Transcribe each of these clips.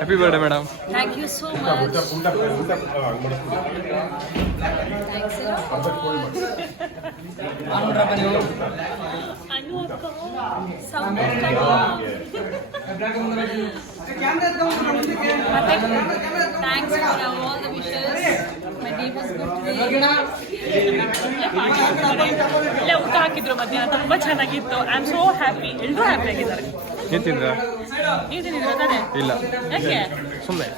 Happy birthday madam. Thank you so much. Thanks for all the wishes. My day was good today. ಎಲ್ಲ ಊಟ ಹಾಕಿದ್ರು ಮಧ್ಯಾಹ್ನ, ತುಂಬಾ ಚೆನ್ನಾಗಿತ್ತು. I am so happy. ಎಲ್ಲರೂ ಹ್ಯಾಪಿ ಆಗಿದ್ದಾರೆ. ಏನ್ ತಿಂದ್ರ? ನೀವು ತಿಂದಿದ್ರ ತಾನೆ? ಇಲ್ಲ. ಯಾಕೆ ಸುಮ್ಮನೆ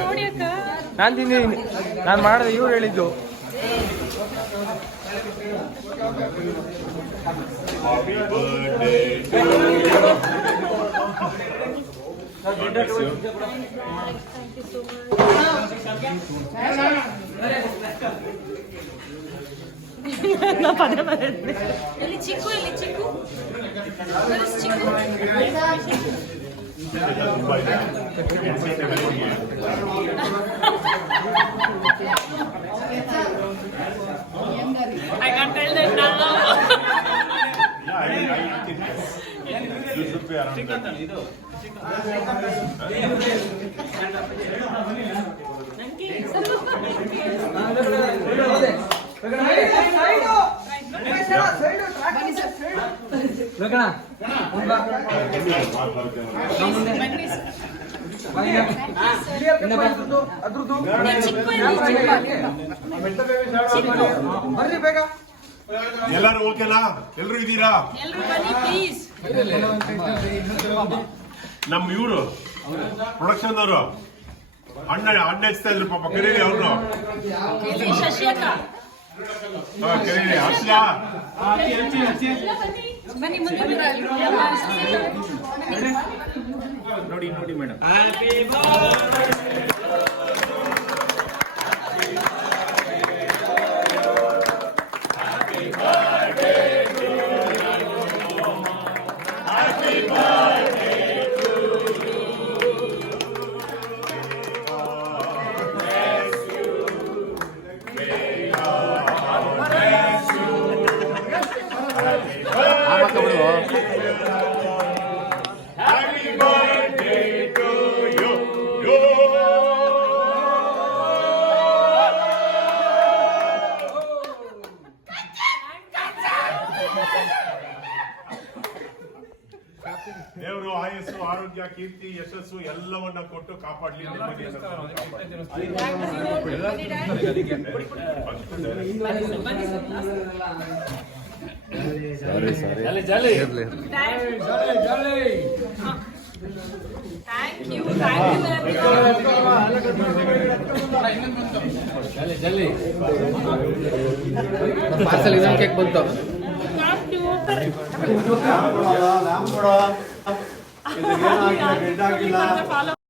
ನೋಡಿ ಅಕ್ಕ. ನಾನು ತಿಂದಿದ್ದೀನಿ. ನಾನು ಮಾಡಿದೆ, ಇವ್ರು ಹೇಳಿದ್ದು. ಎಲ್ಲಿ ಚಿಕ್ಕು, ಎಲ್ಲಿ ಚಿಕ್ಕು, ಚಿಕ್ಕು. I can't tell that now. ಬರ್ರಿ ಬೇಗ. ಎಲ್ಲರೂ ಓಕೆನಾ? ಎಲ್ಲರೂ ಇದ್ದೀರಾ? ನಮ್ಮ ಇವರು ಪ್ರೊಡಕ್ಷನ್ ಅವರು ಅಣ್ಣ ಹಚ್ತಾ ಇದ್ರು, ಪಾಪ ಕರೀರಿ ಅವ್ರು. ಕರೀರಿ ಹರ್ಷ. ನೋಡಿ ನೋಡಿ ಮೇಡಮ್. ದೇವರು ಆಯಸ್ಸು, ಆರೋಗ್ಯ, ಕೀರ್ತಿ, ಯಶಸ್ಸು ಎಲ್ಲವನ್ನ ಕೊಟ್ಟು ಕಾಪಾಡ್ಲಿ. ಪಾರ್ಸಲ್ ಇದೊಂದು ಕೇಕ್ ಬಂತು. ಇದು